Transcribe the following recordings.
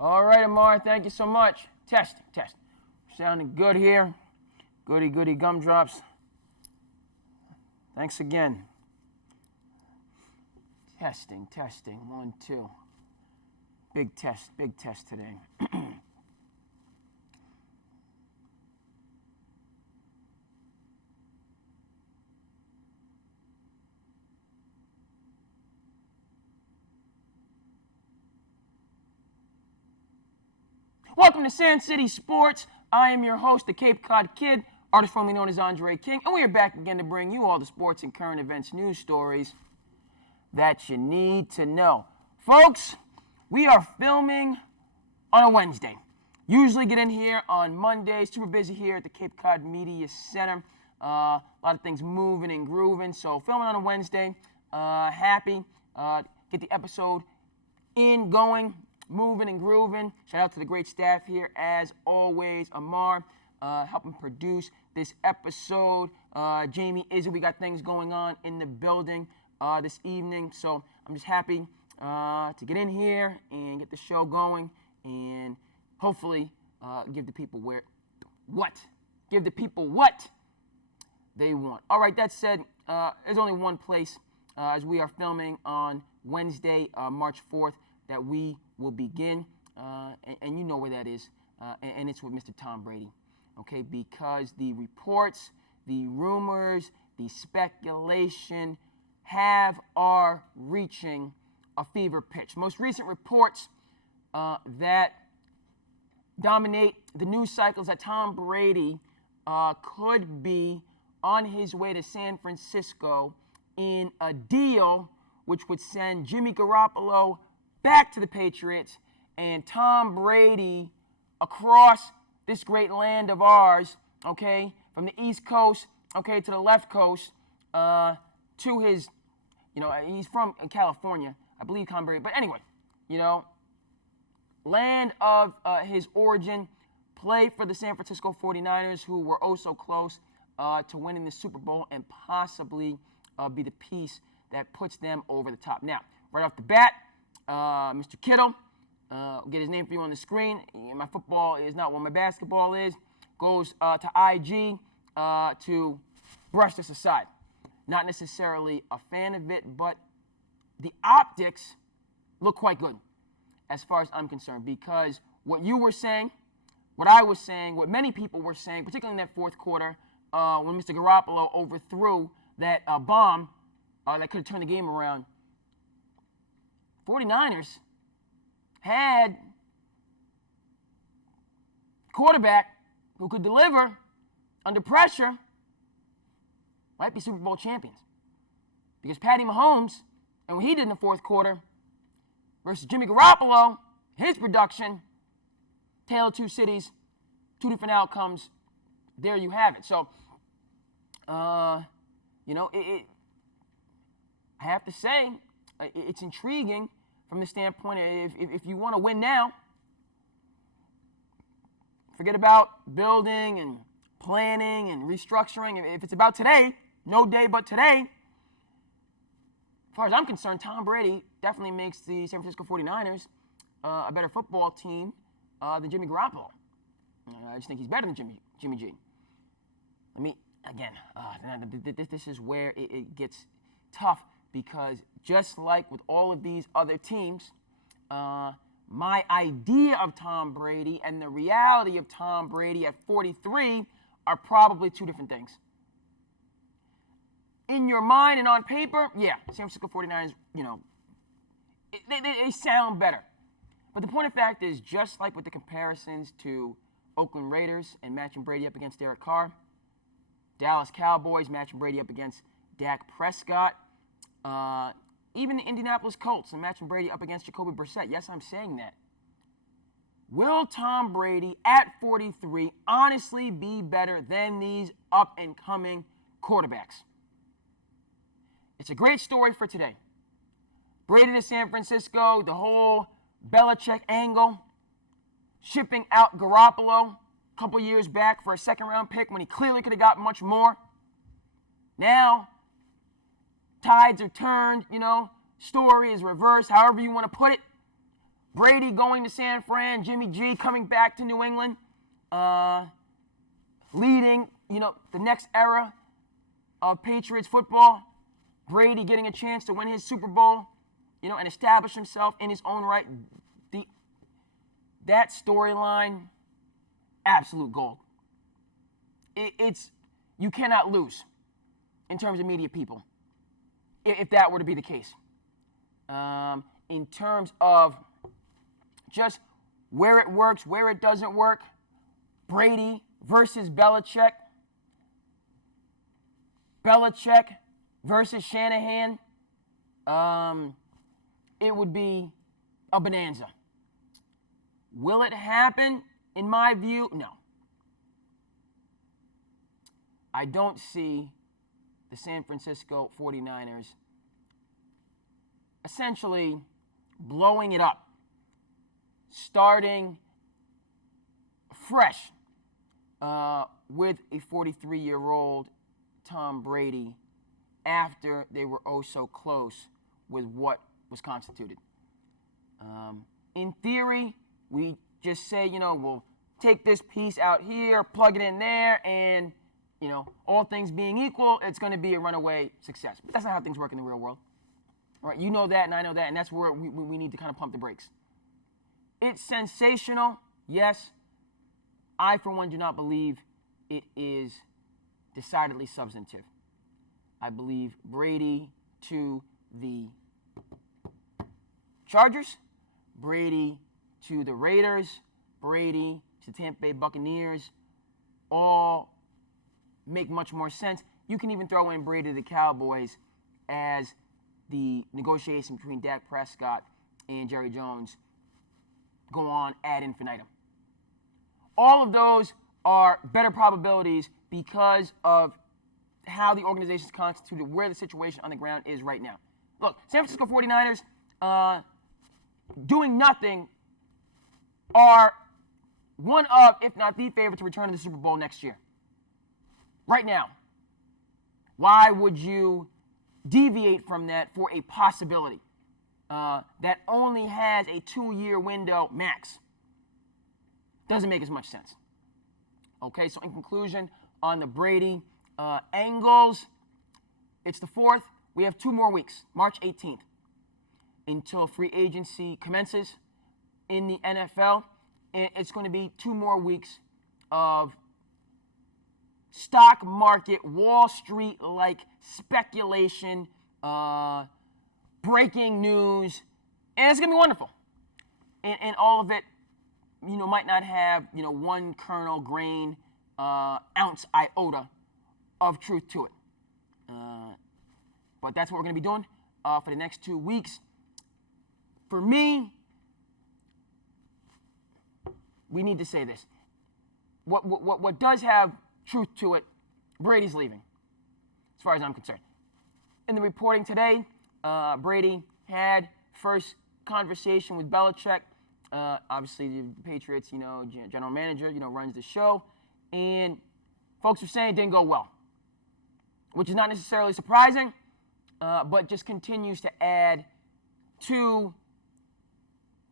All right, Amar, thank you so much. Testing. Sounding good here. Goody gumdrops. Thanks again. Testing. 1, 2. Big test today. Welcome to Sand City Sports. I am your host, the Cape Cod Kid, artist formerly known as Andre King, and we are back again to bring you all the sports and current events news stories that you need to know. Folks, we are filming on a Wednesday. Usually get in here on Mondays. Super busy here at the Cape Cod Media Center. A lot of things moving and grooving. So filming on a Wednesday. Happy. Get the episode going, moving and grooving. Shout out to the great staff here, as always. Amar, helping produce this episode. Jamie, Izzy, we got things going on in the building this evening. So I'm just happy to get in here and get the show going and hopefully give the people what they want. All right, that said, there's only one place as we are filming on Wednesday, March 4th, that we will begin, and you know where that is, and it's with Mr. Tom Brady, okay? Because the reports, the rumors, the speculation are reaching a fever pitch. Most recent reports that dominate the news cycles that Tom Brady could be on his way to San Francisco in a deal which would send Jimmy Garoppolo back to the Patriots and Tom Brady across this great land of ours, okay, from the East Coast, okay, to the left coast, to his, he's from California, I believe, Tom Brady. But anyway, land of his origin, play for the San Francisco 49ers, who were oh so close to winning the Super Bowl and possibly be the piece that puts them over the top. Now, right off the bat, Mr. Kittle, I'll get his name for you on the screen. My football is not what my basketball is. Goes to IG to brush this aside. Not necessarily a fan of it, but the optics look quite good as far as I'm concerned, because what you were saying, what I was saying, what many people were saying, particularly in that fourth quarter, when Mr. Garoppolo overthrew that bomb that could have turned the game around, 49ers had quarterback who could deliver under pressure, might be Super Bowl champions. Because Patty Mahomes, and what he did in the fourth quarter, versus Jimmy Garoppolo, his production, tale of two cities, two different outcomes. There you have it. So, I have to say, it's intriguing from the standpoint of if you want to win now, forget about building and planning and restructuring. If it's about today, no day but today, as far as I'm concerned, Tom Brady definitely makes the San Francisco 49ers a better football team than Jimmy Garoppolo. I just think he's better than Jimmy G. This is where it gets tough, because just like with all of these other teams, my idea of Tom Brady and the reality of Tom Brady at 43 are probably two different things. In your mind and on paper, yeah, San Francisco 49ers, they sound better. But the point of fact is, just like with the comparisons to Oakland Raiders and matching Brady up against Derek Carr, Dallas Cowboys matching Brady up against Dak Prescott, even the Indianapolis Colts and matching Brady up against Jacoby Brissett. Yes, I'm saying that. Will Tom Brady at 43 honestly be better than these up-and-coming quarterbacks? It's a great story for today. Brady to San Francisco, the whole Belichick angle, shipping out Garoppolo a couple years back for a second-round pick when he clearly could have got much more. Now, tides are turned, story is reversed, however you want to put it. Brady going to San Fran, Jimmy G coming back to New England, leading, the next era of Patriots football. Brady getting a chance to win his Super Bowl, and establish himself in his own right. That storyline, absolute gold. You cannot lose in terms of media people if that were to be the case. In terms of just where it works, where it doesn't work, Brady versus Belichick, Belichick versus Shanahan, it would be a bonanza. Will it happen? In my view, no. I don't see the San Francisco 49ers essentially blowing it up, starting fresh with a 43-year-old Tom Brady after they were oh so close with what was constituted. In theory, we just say, we'll take this piece out here, plug it in there, and, all things being equal, it's going to be a runaway success. But that's not how things work in the real world. All right, you know that, and I know that, and that's where we need to kind of pump the brakes. It's sensational, yes. I, for one, do not believe it is decidedly substantive. I believe Brady to the Chargers, Brady to the Raiders, Brady to the Tampa Bay Buccaneers, all make much more sense. You can even throw in Brady to the Cowboys as the negotiation between Dak Prescott and Jerry Jones go on ad infinitum. All of those are better probabilities because of how the organization is constituted, where the situation on the ground is right now. Look, San Francisco 49ers doing nothing are one of, if not the favorite to return to the Super Bowl next year. Right now. Why would you deviate from that for a possibility that only has a 2-year window max? Doesn't make as much sense. Okay, so in conclusion, on the Brady angles, it's the 4th. We have 2 more weeks, March 18th, until free agency commences in the NFL. And it's going to be 2 more weeks of stock market, Wall Street-like speculation, breaking news, and it's going to be wonderful. And all of it, might not have, 1 kernel, grain, ounce, iota of truth to it. But that's what we're going to be doing for the next 2 weeks. For me, we need to say this. What does have truth to it, Brady's leaving, as far as I'm concerned. In the reporting today, Brady had first conversation with Belichick. Obviously, the Patriots, general manager, runs the show. And folks are saying it didn't go well, which is not necessarily surprising, but just continues to add to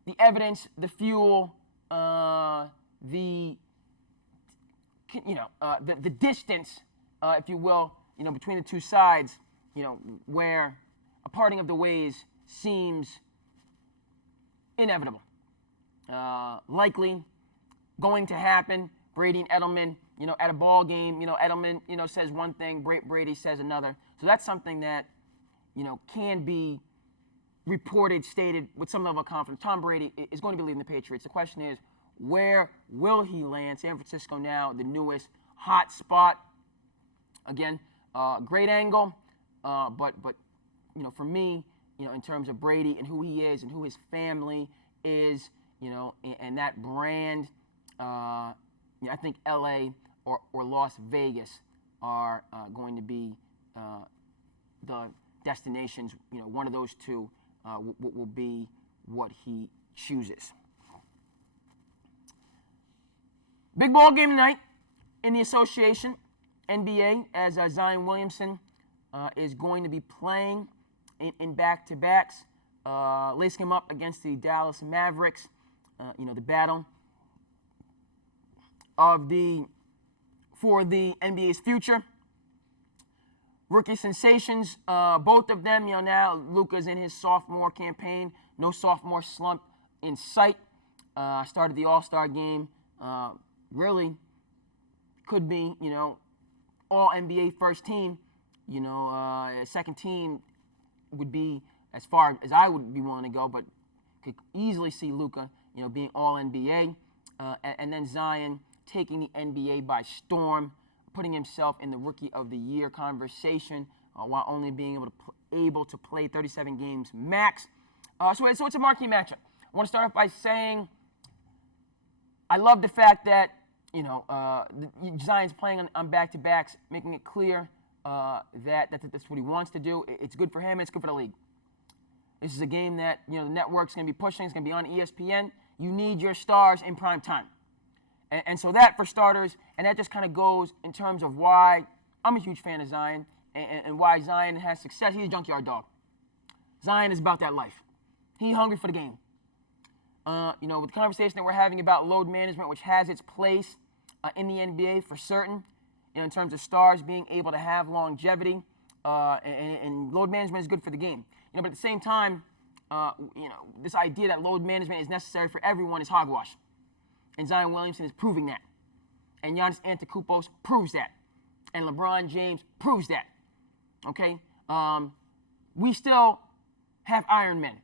the evidence, the fuel, the distance, if you will, between the two sides, where a parting of the ways seems inevitable. Likely going to happen. Brady and Edelman, at a ball game, Edelman, says one thing, Brady says another. So that's something that, can be reported, stated with some level of confidence. Tom Brady is going to be leaving the Patriots. The question is, where will he land? San Francisco now, the newest hot spot. Again, great angle, but for me, in terms of Brady and who he is and who his family is, and that brand, I think LA or Las Vegas are going to be the destinations. One of those two will be what he chooses. Big ball game tonight in the association, NBA, as Zion Williamson is going to be playing in back-to-backs. lacing him up against the Dallas Mavericks. The battle for the NBA's future. Rookie sensations, both of them. Now Luka's in his sophomore campaign. No sophomore slump in sight. Started the All-Star game. Really could be, all NBA first team. Second team would be as far as I would be willing to go, but could easily see Luka, being all NBA. And then Zion taking the NBA by storm, putting himself in the Rookie of the Year conversation while only being able to play 37 games max. So it's a marquee matchup. I want to start off by saying I love the fact that Zion's playing on back-to-backs, making it clear that that's what he wants to do. It's good for him. It's good for the league. This is a game that the network's going to be pushing. It's going to be on ESPN. You need your stars in prime time. And so that, for starters, and that just kind of goes in terms of why I'm a huge fan of Zion and why Zion has success. He's a junkyard dog. Zion is about that life. He's hungry for the game. With the conversation that we're having about load management, which has its place in the NBA for certain, in terms of stars being able to have longevity, and load management is good for the game. But at the same time, this idea that load management is necessary for everyone is hogwash. And Zion Williamson is proving that. And Giannis Antetokounmpo proves that. And LeBron James proves that. Okay? We still have Iron Men.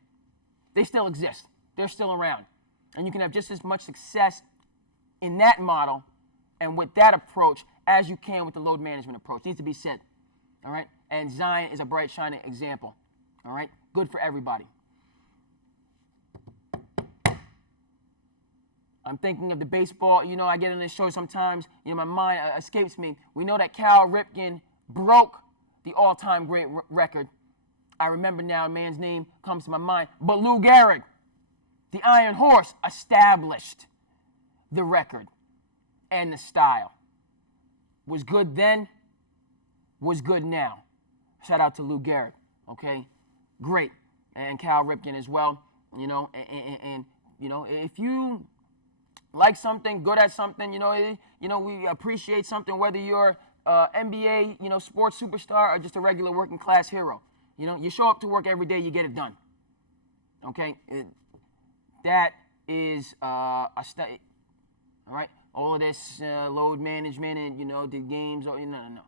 They still exist. They're still around. And you can have just as much success in that model and with that approach as you can with the load management approach. It needs to be said. All right? And Zion is a bright, shining example. All right? Good for everybody. I'm thinking of the baseball. I get on this show sometimes. My mind escapes me. We know that Cal Ripken broke the all-time great record. I remember now a man's name comes to my mind. But Lou Gehrig, the Iron Horse, established the record and the style. Was good then, was good now. Shout out to Lou Gehrig, okay? Great. And Cal Ripken as well, and if you like something, good at something, we appreciate something, whether you're NBA, sports superstar or just a regular working class hero. You show up to work every day, you get it done. Okay? That is a study. All right? All of this load management and, the games, no.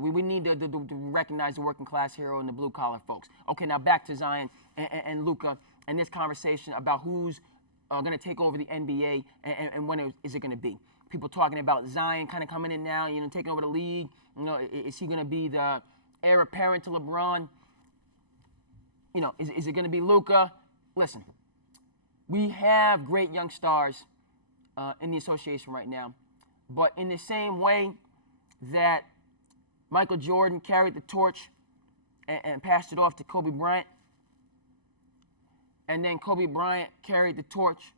We need to recognize the working class hero and the blue collar folks. Okay, now back to Zion and Luka and this conversation about who's going to take over the NBA and when is it going to be. People talking about Zion kind of coming in now, taking over the league. Is he going to be the heir apparent to LeBron? Is it going to be Luka? Listen, we have great young stars in the association right now. But in the same way that Michael Jordan carried the torch and passed it off to Kobe Bryant, and then Kobe Bryant carried the torch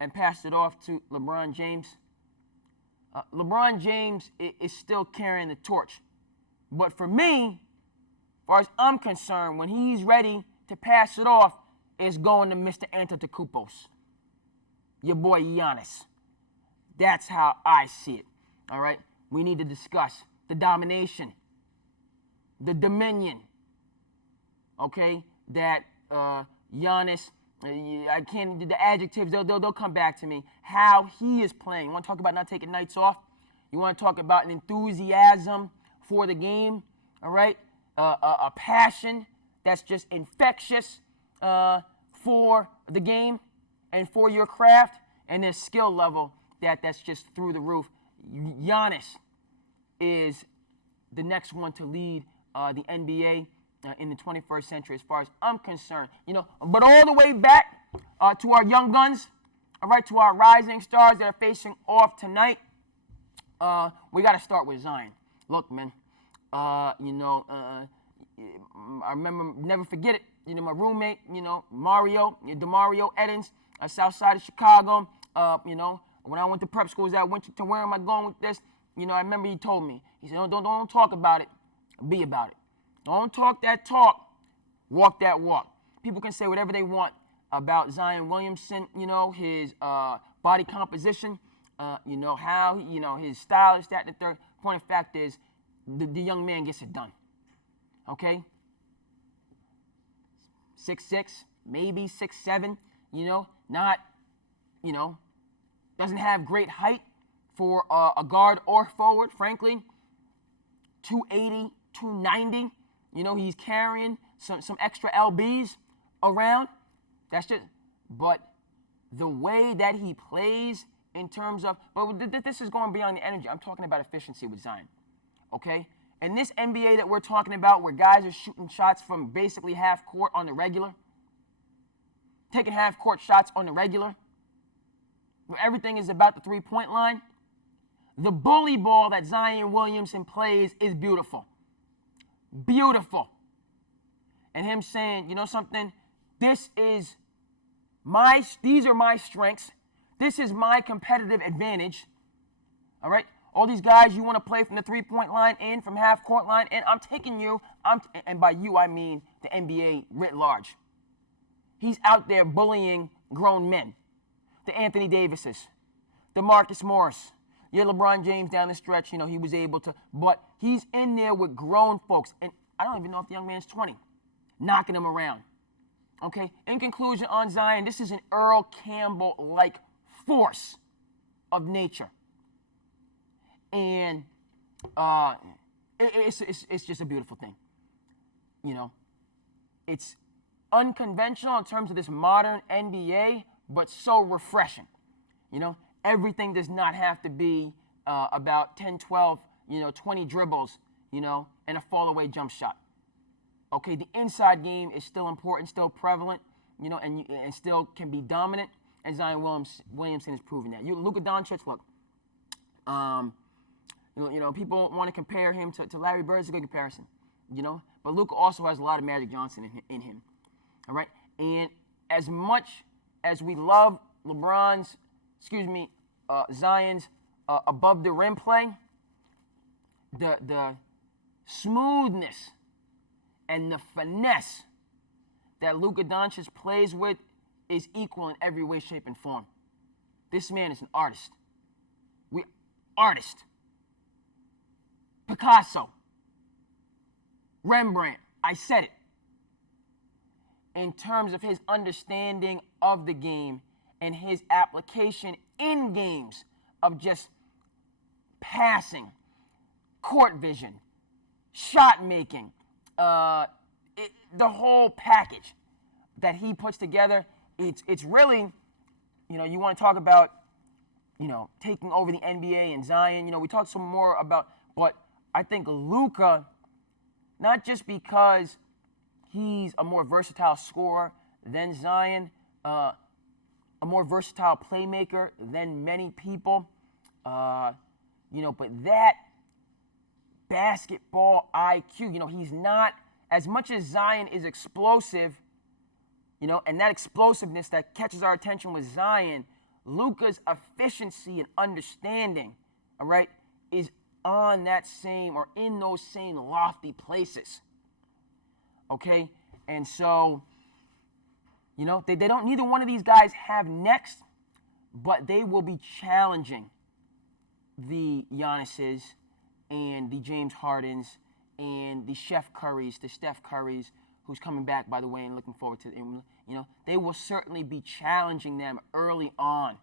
and passed it off to LeBron James. LeBron James is still carrying the torch. But for me, as far as I'm concerned, when he's ready to pass it off, it's going to Mr. Antetokounmpo, your boy Giannis. That's how I see it. All right? We need to discuss the domination, the dominion, okay, that Giannis, I can't, the adjectives, they'll come back to me. How he is playing. You want to talk about not taking nights off? You want to talk about an enthusiasm for the game, all right? A passion that's just infectious for the game and for your craft, and their skill level that's just through the roof. Giannis is the next one to lead the NBA in the 21st century as far as I'm concerned. But all the way back to our young guns, all right, to our rising stars that are facing off tonight, we got to start with Zion. Look, man, I remember, never forget it, my roommate, DeMario Eddins, south side of Chicago, when I went to prep schools at Winchester, where am I going with this? I remember he told me, he said, don't talk about it, be about it. Don't talk that talk, walk that walk. people can say whatever they want about Zion Williamson, his body composition, how, his style is that. The third point of fact is the young man gets it done. Okay? 6'6", maybe 6'7", not, doesn't have great height for a guard or forward, frankly. 280, 290, he's carrying some extra LBs around. That's just, but the way that he plays in terms of, but this is going beyond the energy. I'm talking about efficiency with Zion, okay? And this NBA that we're talking about, where guys are shooting shots from basically half court on the regular, taking half court shots on the regular, where everything is about the three-point line, the bully ball that Zion Williamson plays is beautiful. Beautiful. And him saying, you know something, these are my strengths. This is my competitive advantage. All right? All these guys, you want to play from the three-point line and from half-court line, and I'm taking you, and by you I mean the NBA writ large. He's out there bullying grown men. The Anthony Davises, the Marcus Morris, your LeBron James down the stretch, he was able to, but he's in there with grown folks, and I don't even know if the young man's 20, knocking him around. Okay? In conclusion on Zion, this is an Earl Campbell-like force of nature. And it's just a beautiful thing. It's unconventional in terms of this modern NBA, but so refreshing. Everything does not have to be about 10, 12, 20 dribbles, and a fall-away jump shot. Okay, the inside game is still important, still prevalent, and still can be dominant, and Zion Williamson is proving that. Luka Doncic, look, people want to compare him to Larry Bird. It's a good comparison, but Luka also has a lot of Magic Johnson in him, all right? And as much as we love Zion's above the rim play, the smoothness and the finesse that Luka Doncic plays with is equal in every way, shape, and form. This man is an artist. Artist. Picasso. Rembrandt. I said it. In terms of his understanding of the game and his application in games of just passing, court vision, shot making, the whole package that he puts together, it's really, you want to talk about, taking over the NBA and Zion. We talked some more about, but I think Luka, not just because he's a more versatile scorer than Zion, a more versatile playmaker than many people, but that basketball IQ, he's not, as much as Zion is explosive, and that explosiveness that catches our attention with Zion, Luka's efficiency and understanding, all right, is on that same or in those same lofty places. Okay? And so, they don't, neither one of these guys have next, but they will be challenging the Giannis's and the James Hardens and the Steph Currys, who's coming back, by the way, and looking forward to it. They will certainly be challenging them early on,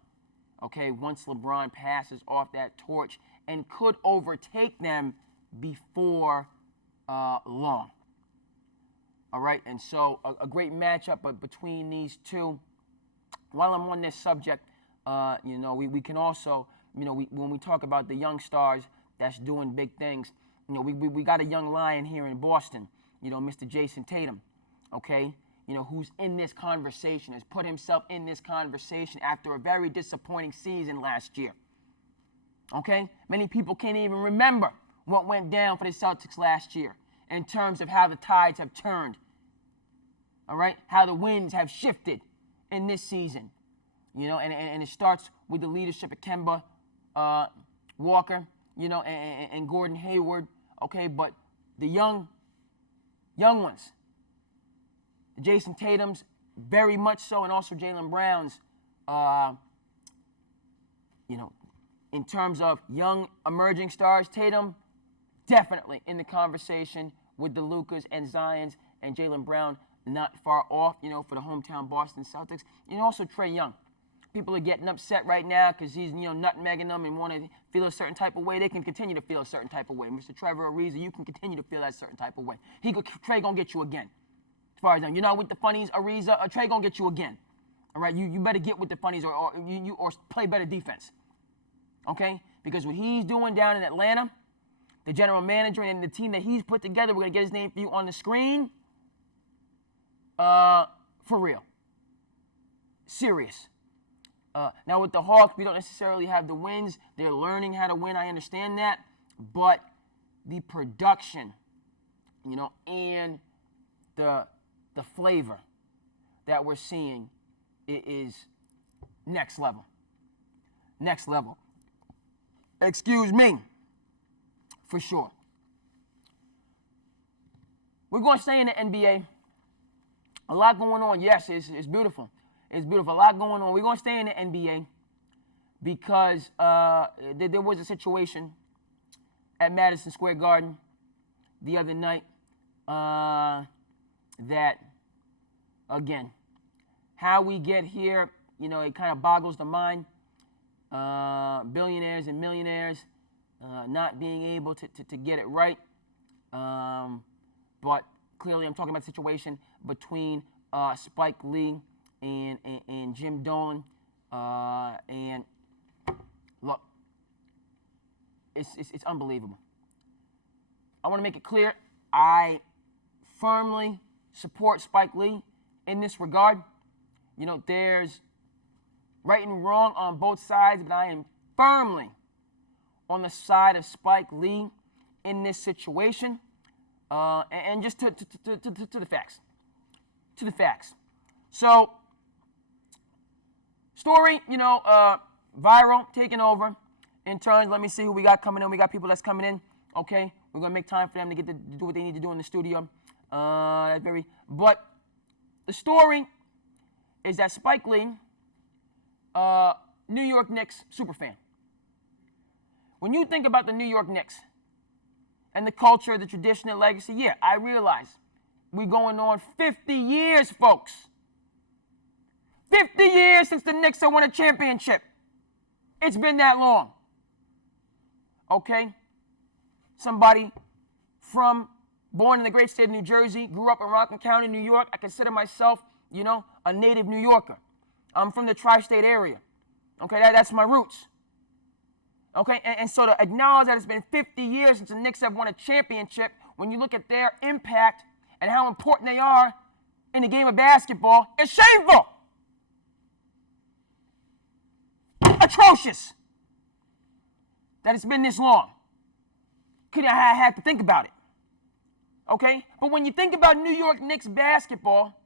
okay, once LeBron passes off that torch, and could overtake them before long. All right, and so a great matchup between these two. While I'm on this subject, we can also, when we talk about the young stars that's doing big things, we got a young lion here in Boston, Mr. Jason Tatum, okay, who's in this conversation, has put himself in this conversation after a very disappointing season last year. Okay? Many people can't even remember what went down for the Celtics last year in terms of how the tides have turned. All right? How the winds have shifted in this season. And it starts with the leadership of Kemba Walker, and Gordon Hayward. Okay? But the young ones, Jason Tatum's very much so, and also Jaylen Brown's, in terms of young emerging stars, Tatum definitely in the conversation with the Lukas and Zions, and Jaylen Brown not far off, for the hometown Boston Celtics. And also Trae Young. People are getting upset right now because he's, nutmegging them and want to feel a certain type of way. They can continue to feel a certain type of way. Mr. Trevor Ariza, you can continue to feel that certain type of way. Trae gonna get you again. As far as you're not with the funnies, Ariza, Trae gonna get you again. All right, you better get with the funnies or play better defense. Okay, because what he's doing down in Atlanta, the general manager and the team that he's put together, we're gonna get his name for you on the screen. For real, serious. Now with the Hawks, we don't necessarily have the wins. They're learning how to win. I understand that, but the production, and the flavor that we're seeing is next level. Next level. Excuse me, for sure. We're going to stay in the NBA. A lot going on. Yes, it's beautiful. It's beautiful. A lot going on. We're going to stay in the NBA because there was a situation at Madison Square Garden the other night that, again, how we get here, it kind of boggles the mind. Billionaires and millionaires not being able to get it right. But clearly I'm talking about the situation between Spike Lee and Jim Dolan. And look, it's unbelievable. I want to make it clear, I firmly support Spike Lee in this regard. There's right and wrong on both sides, but I am firmly on the side of Spike Lee in this situation. And just to the facts. To the facts. So, story, viral, taking over. In turns, let me see who we got coming in. We got people that's coming in. Okay, we're gonna make time for them to get to do what they need to do in the studio. But the story is that Spike Lee, New York Knicks superfan. When you think about the New York Knicks and the culture, the tradition, and legacy, yeah, I realize we're going on 50 years, folks. 50 years since the Knicks have won a championship. It's been that long. Okay? Somebody born in the great state of New Jersey, grew up in Rockland County, New York. I consider myself, a native New Yorker. I'm from the tri-state area. Okay, that's my roots. Okay, and so to acknowledge that it's been 50 years since the Knicks have won a championship, when you look at their impact and how important they are in the game of basketball, it's shameful. Atrocious that it's been this long. I had to think about it. Okay, but when you think about New York Knicks basketball,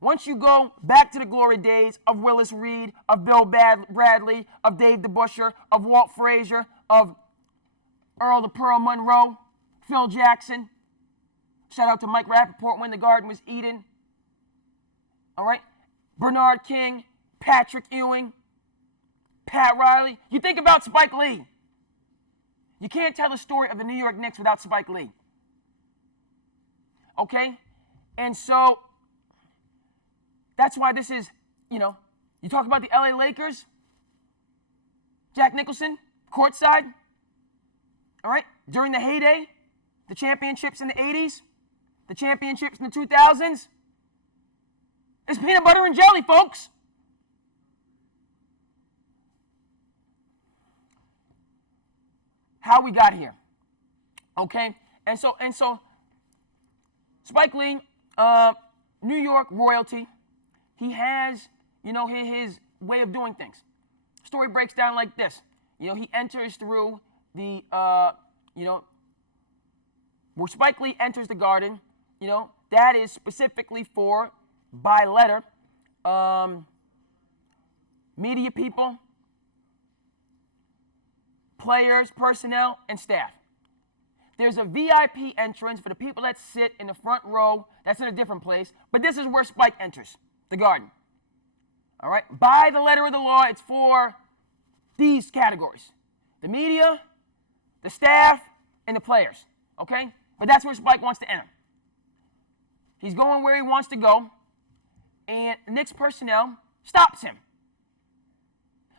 once you go back to the glory days of Willis Reed, of Bill Bradley, of Dave DeBusschere, of Walt Frazier, of Earl the Pearl Monroe, Phil Jackson, shout out to Mike Rappaport when the Garden was Eden, all right? Bernard King, Patrick Ewing, Pat Riley. You think about Spike Lee. You can't tell the story of the New York Knicks without Spike Lee. Okay? And so that's why this is, you talk about the LA Lakers, Jack Nicholson, courtside, all right? During the heyday, the championships in the 80s, the championships in the 2000s. It's peanut butter and jelly, folks. How we got here, okay? And so Spike Lee, New York royalty, he has, his way of doing things. Story breaks down like this. He enters through the, where Spike Lee enters the Garden, that is specifically for, by letter, media people, players, personnel, and staff. there's a VIP entrance for the people that sit in the front row. That's in a different place. But this is where Spike enters, the Garden. All right? By the letter of the law, it's for these categories: the media, the staff, and the players. Okay? But that's where Spike wants to enter. He's going where he wants to go, and Knicks personnel stops him.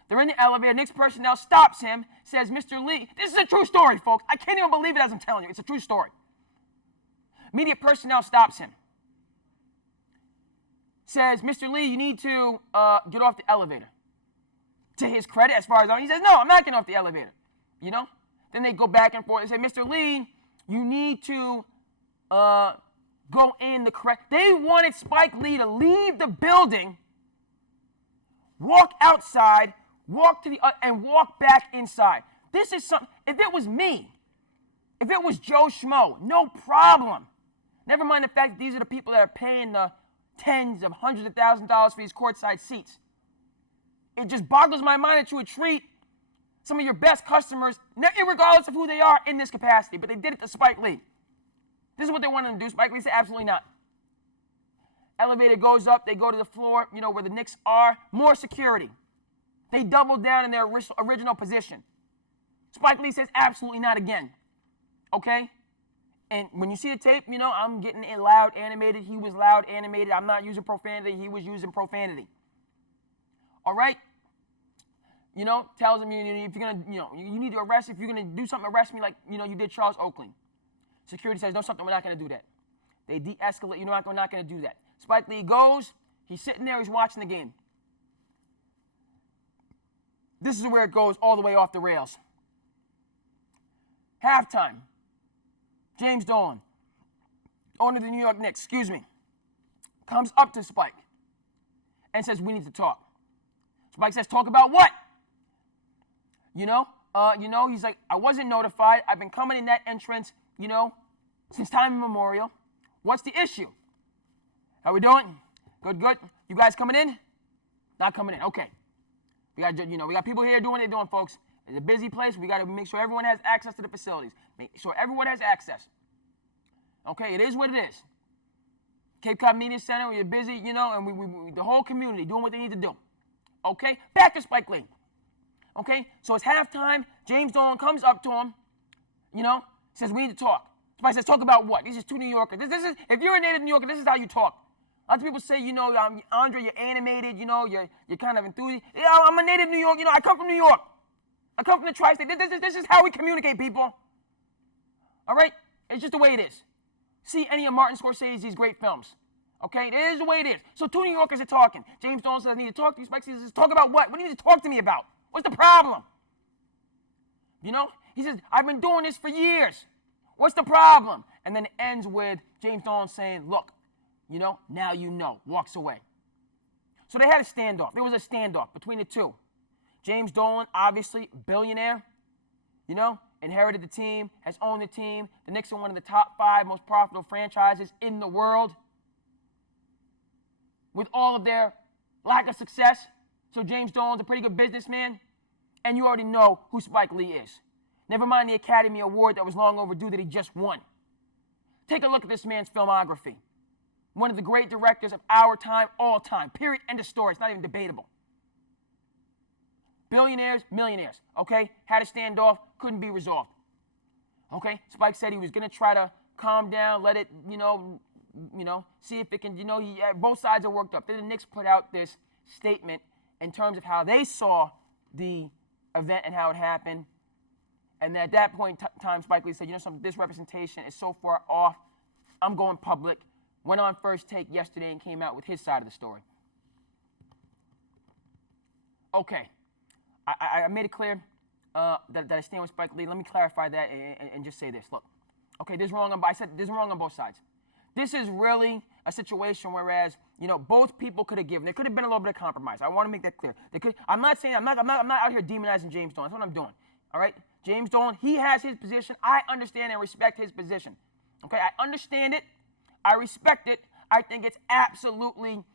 They're in the elevator. Knicks personnel stops him, says, "Mr. Lee," this is a true story, folks. I can't even believe it as I'm telling you. It's a true story. Media personnel stops him. Says, "Mr. Lee, you need to get off the elevator." To his credit, as far as he says, "No, I'm not getting off the elevator." You know? Then they go back and forth. They say, "Mr. Lee, you need to go in the correct." They wanted Spike Lee to leave the building, walk outside, walk to the and walk back inside. This is something. If it was me, if it was Joe Schmo, no problem. Never mind the fact that these are the people that are paying the tens of hundreds of thousands of dollars for these courtside seats. It just boggles my mind that you would treat some of your best customers, regardless of who they are, in this capacity. But they did it to Spike Lee. This is what they wanted to do. Spike Lee said, "Absolutely not." Elevator goes up. They go to the floor, where the Knicks are. More security. They double down in their original position. Spike Lee says, "Absolutely not again." Okay? And when you see the tape, I'm getting it loud, animated. He was loud, animated. I'm not using profanity. He was using profanity. All right? Tells him, if you're going to, you need to arrest, if you're going to do something, arrest me like, you did Charles Oakley. Security says, "No, something, we're not going to do that." They de-escalate. We're not going to do that. Spike Lee goes. He's sitting there. He's watching the game. This is where it goes all the way off the rails. Halftime. James Dolan, owner of the New York Knicks, comes up to Spike and says, "We need to talk." Spike says, "Talk about what?" He's like, "I wasn't notified. I've been coming in that entrance, since time immemorial. What's the issue?" "How we doing?" "Good, good." "You guys coming in?" "Not coming in." "Okay." We got people here doing what they're doing, folks. It's a busy place. We got to make sure everyone has access to the facilities. Make sure everyone has access. Okay, it is what it is. Cape Cod Media Center, we're busy, and we the whole community doing what they need to do. Okay, back to Spike Lee. Okay, so it's halftime. James Dolan comes up to him, says, "We need to talk." Spike says, "Talk about what?" These are two New Yorkers. This is, if you're a native New Yorker, this is how you talk. Lots of people say, Andre, you're animated, you're kind of enthusiastic. Yeah, I'm a native New York, I come from New York. I come from the tri-state. This is how we communicate, people. All right? It's just the way it is. See any of Martin Scorsese's great films. Okay? It is the way it is. So two New Yorkers are talking. James Dolan says, "I need to talk to you." Spike says, "Talk about what? What do you need to talk to me about? What's the problem?" He says, "I've been doing this for years. What's the problem?" And then it ends with James Dolan saying, "Look, now you know." Walks away. So they had a standoff. There was a standoff between the two. James Dolan, obviously, billionaire, inherited the team, has owned the team. The Knicks are one of the top 5 most profitable franchises in the world. With all of their lack of success, so James Dolan's a pretty good businessman, and you already know who Spike Lee is. Never mind the Academy Award that was long overdue that he just won. Take a look at this man's filmography. One of the great directors of our time, all time. Period. End of story. It's not even debatable. Billionaires, millionaires, okay? Had a standoff, couldn't be resolved. Okay? Spike said he was going to try to calm down, let it, see if it can, both sides are worked up. Then the Knicks put out this statement in terms of how they saw the event and how it happened. And at that point in time, Spike Lee said, this representation is so far off, I'm going public. Went on First Take yesterday and came out with his side of the story. Okay. I made it clear that I stand with Spike Lee. Let me clarify that and just say this. Look, okay, there's wrong on both sides. This is really a situation whereas, both people could have given. There could have been a little bit of compromise. I want to make that clear. I'm not out here demonizing James Dolan. That's what I'm doing. All right? James Dolan, he has his position. I understand and respect his position. Okay? I understand it. I respect it. I think it's absolutely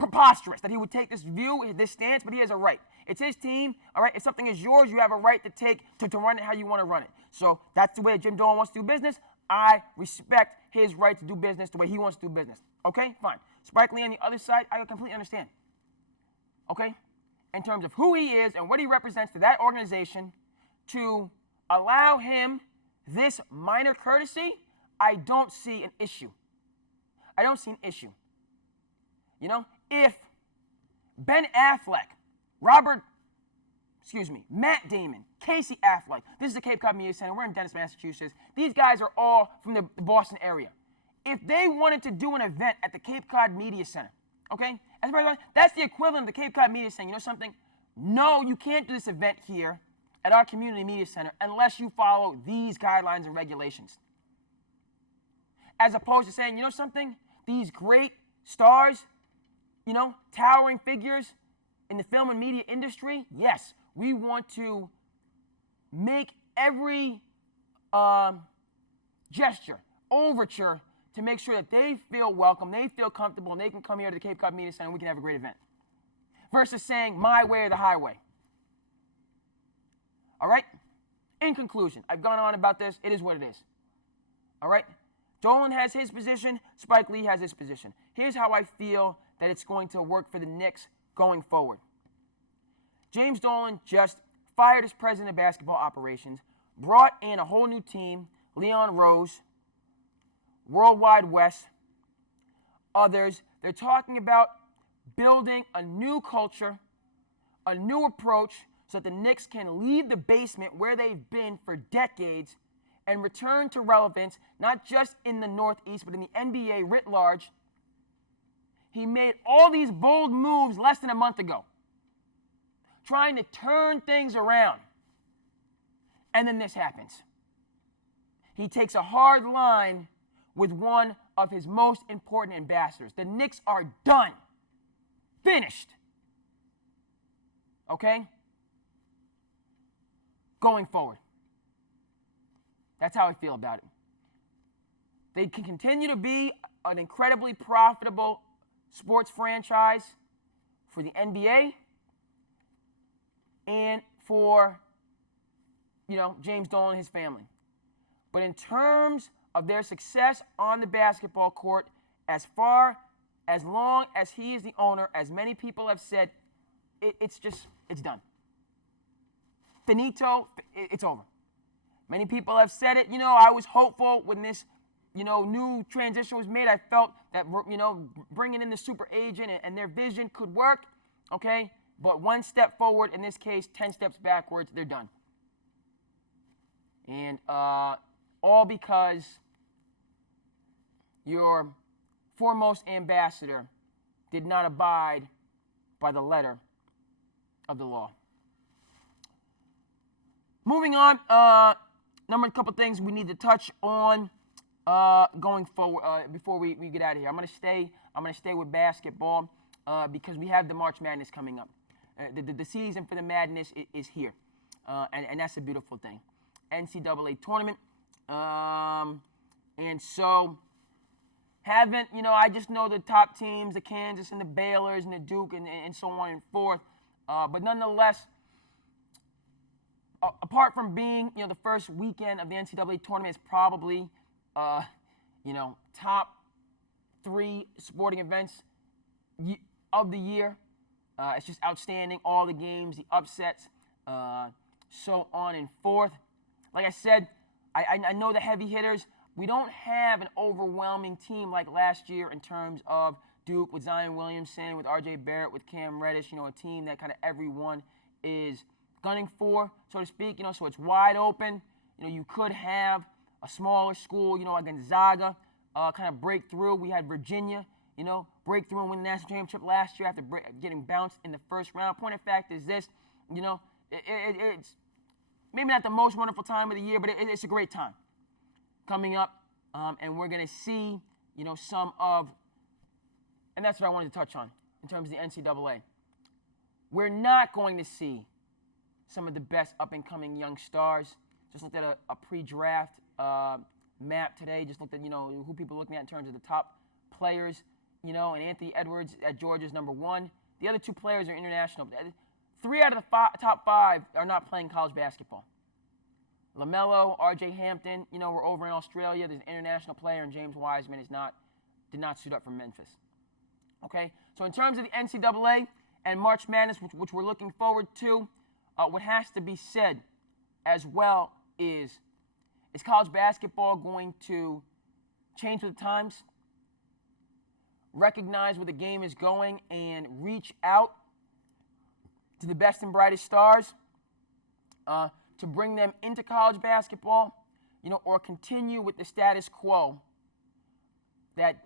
preposterous that he would take this view, this stance, but he has a right. It's his team, all right? If something is yours, you have a right to run it how you want to run it. So that's the way Jim Dolan wants to do business. I respect his right to do business the way he wants to do business. Okay, fine. Spike Lee on the other side, I completely understand. Okay? In terms of who he is and what he represents to that organization, to allow him this minor courtesy, I don't see an issue. I don't see an issue. You know, if Ben Affleck, Matt Damon, Casey Affleck, this is the Cape Cod Media Center, we're in Dennis, Massachusetts. These guys are all from the Boston area. If they wanted to do an event at the Cape Cod Media Center, okay, that's the equivalent of the Cape Cod Media Center. You know something? No, you can't do this event here at our community media center unless you follow these guidelines and regulations. As opposed to saying, you know something? These great stars, you know, towering figures in the film and media industry, yes, we want to make every gesture, overture, to make sure that they feel welcome, they feel comfortable, and they can come here to the Cape Cod Media Center and we can have a great event. Versus saying, my way or the highway. All right? In conclusion, I've gone on about this. It is what it is. All right? Dolan has his position. Spike Lee has his position. Here's how I feel that it's going to work for the Knicks going forward. James Dolan just fired his president of basketball operations, brought in a whole new team, Leon Rose, Worldwide West, others. They're talking about building a new culture, a new approach, so that the Knicks can leave the basement where they've been for decades and return to relevance, not just in the Northeast, but in the NBA writ large. He made all these bold moves less than a month ago, trying to turn things around. And then this happens. He takes a hard line with one of his most important ambassadors. The Knicks are done. Finished. Okay? Going forward. That's how I feel about it. They can continue to be an incredibly profitable sports franchise for the NBA and for, you know, James Dolan and his family. But in terms of their success on the basketball court, as long as he is the owner, as many people have said, it's done. Finito, it's over. Many people have said it. You know, I was hopeful when this, you know, new transition was made. I felt that, you know, bringing in the super agent and their vision could work, okay? But one step forward, in this case, 10 steps backwards, they're done. And all because your foremost ambassador did not abide by the letter of the law. Moving on, a couple things we need to touch on going forward before we get out of here. I'm gonna stay with basketball because we have the March Madness coming up. The season for the Madness is here, and that's a beautiful thing. NCAA tournament, and so I just know the top teams, the Kansas and the Baylors and the Duke and so on and forth, but nonetheless, apart from being, the first weekend of the NCAA tournament, is probably, top 3 sporting events of the year. It's just outstanding. All the games, the upsets, so on and forth. Like I said, I know the heavy hitters. We don't have an overwhelming team like last year in terms of Duke with Zion Williamson, with R.J. Barrett, with Cam Reddish, a team that kind of everyone is gunning for, so to speak, so it's wide open. You could have a smaller school, like Gonzaga, kind of break through. We had Virginia, break through and win the national championship last year after getting bounced in the first round. Point of fact is this, it's maybe not the most wonderful time of the year, but it's a great time coming up, and we're going to see, some of, and that's what I wanted to touch on in terms of the NCAA. We're not going to see some of the best up-and-coming young stars. Just looked at a pre-draft map today. Just looked at, who people are looking at in terms of the top players and Anthony Edwards at Georgia is number 1. The other 2 players are international. 3 out of the top 5 are not playing college basketball. LaMelo, R.J. Hampton, we're over in Australia. There's an international player, and James Wiseman did not suit up for Memphis. Okay, so in terms of the NCAA and March Madness, which we're looking forward to, what has to be said as well is college basketball going to change with the times, recognize where the game is going, and reach out to the best and brightest stars to bring them into college basketball, or continue with the status quo that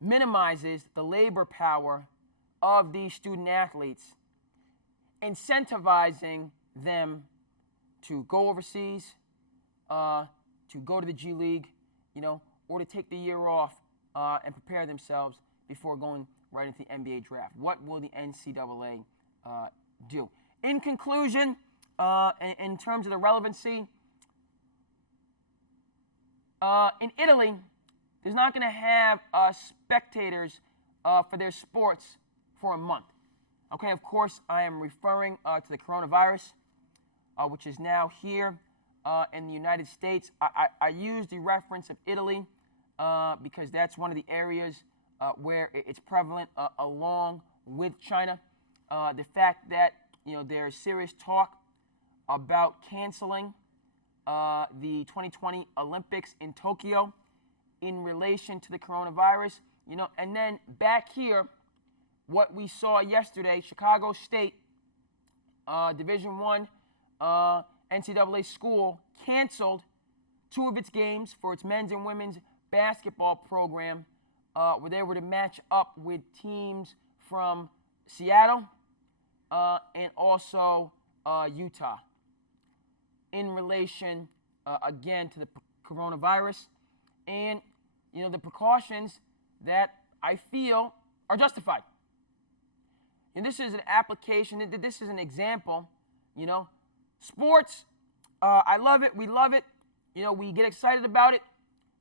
minimizes the labor power of these student athletes, incentivizing them to go overseas, to go to the G League, or to take the year off and prepare themselves before going right into the NBA draft. What will the NCAA do? In conclusion, in terms of the relevancy, in Italy, there's not going to have spectators for their sports for a month. Okay, of course, I am referring to the coronavirus, which is now here in the United States. I use the reference of Italy because that's one of the areas where it's prevalent along with China. The fact that there's serious talk about canceling the 2020 Olympics in Tokyo in relation to the coronavirus, and then back here, what we saw yesterday, Chicago State, Division I NCAA school, canceled 2 of its games for its men's and women's basketball program, where they were to match up with teams from Seattle and also Utah in relation, again, to the coronavirus and, the precautions that I feel are justified. And this is an application, this is an example, sports, I love it, we love it, we get excited about it,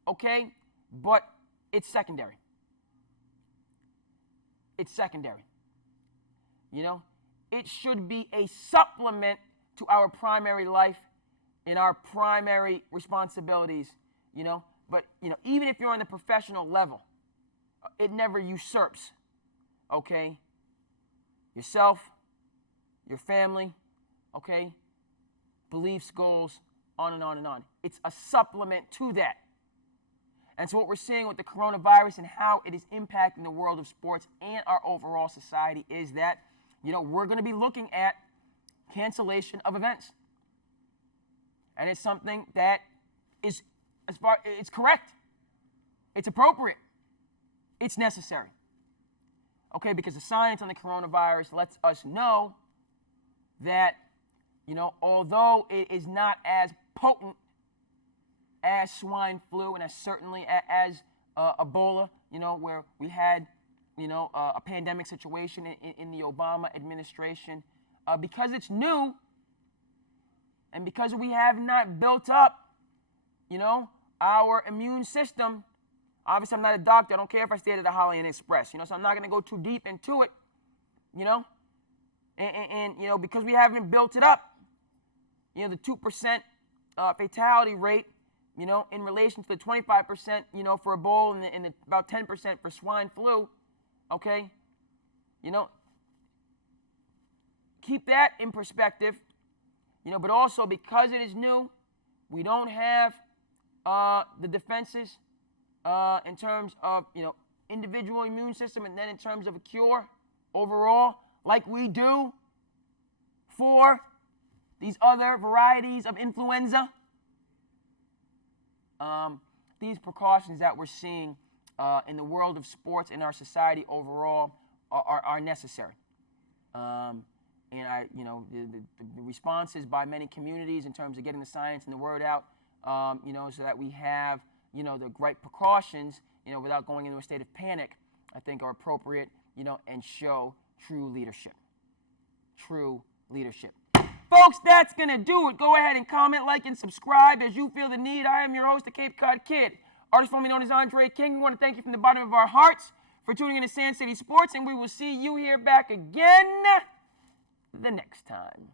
okay, but it's secondary. It's secondary. It should be a supplement to our primary life and our primary responsibilities, but, even if you're on the professional level, it never usurps, okay, yourself, your family, okay, beliefs, goals, on and on and on. It's a supplement to that. And so what we're seeing with the coronavirus and how it is impacting the world of sports and our overall society is that, we're going to be looking at cancellation of events. And it's something that is, it's correct. It's appropriate. It's necessary. Okay, because the science on the coronavirus lets us know that, although it is not as potent as swine flu and as certainly as Ebola, where we had, a pandemic situation in the Obama administration, because it's new and because we have not built up, our immune system. Obviously, I'm not a doctor. I don't care if I stayed at the Holiday Express, so I'm not going to go too deep into it, and because we haven't built it up, the 2% fatality rate, in relation to the 25%, for Ebola and the about 10% for swine flu, okay, keep that in perspective, but also because it is new, we don't have the defenses in terms of, individual immune system and then in terms of a cure overall, like we do for these other varieties of influenza. These precautions that we're seeing in the world of sports and our society overall are necessary. And the responses by many communities in terms of getting the science and the word out, so that we have, the right precautions, without going into a state of panic, I think are appropriate, and show true leadership. True leadership. Folks, that's going to do it. Go ahead and comment, like, and subscribe as you feel the need. I am your host, the Cape Cod Kid. artist formerly known as Andre King. We want to thank you from the bottom of our hearts for tuning in to Sand City Sports, and we will see you here back again the next time.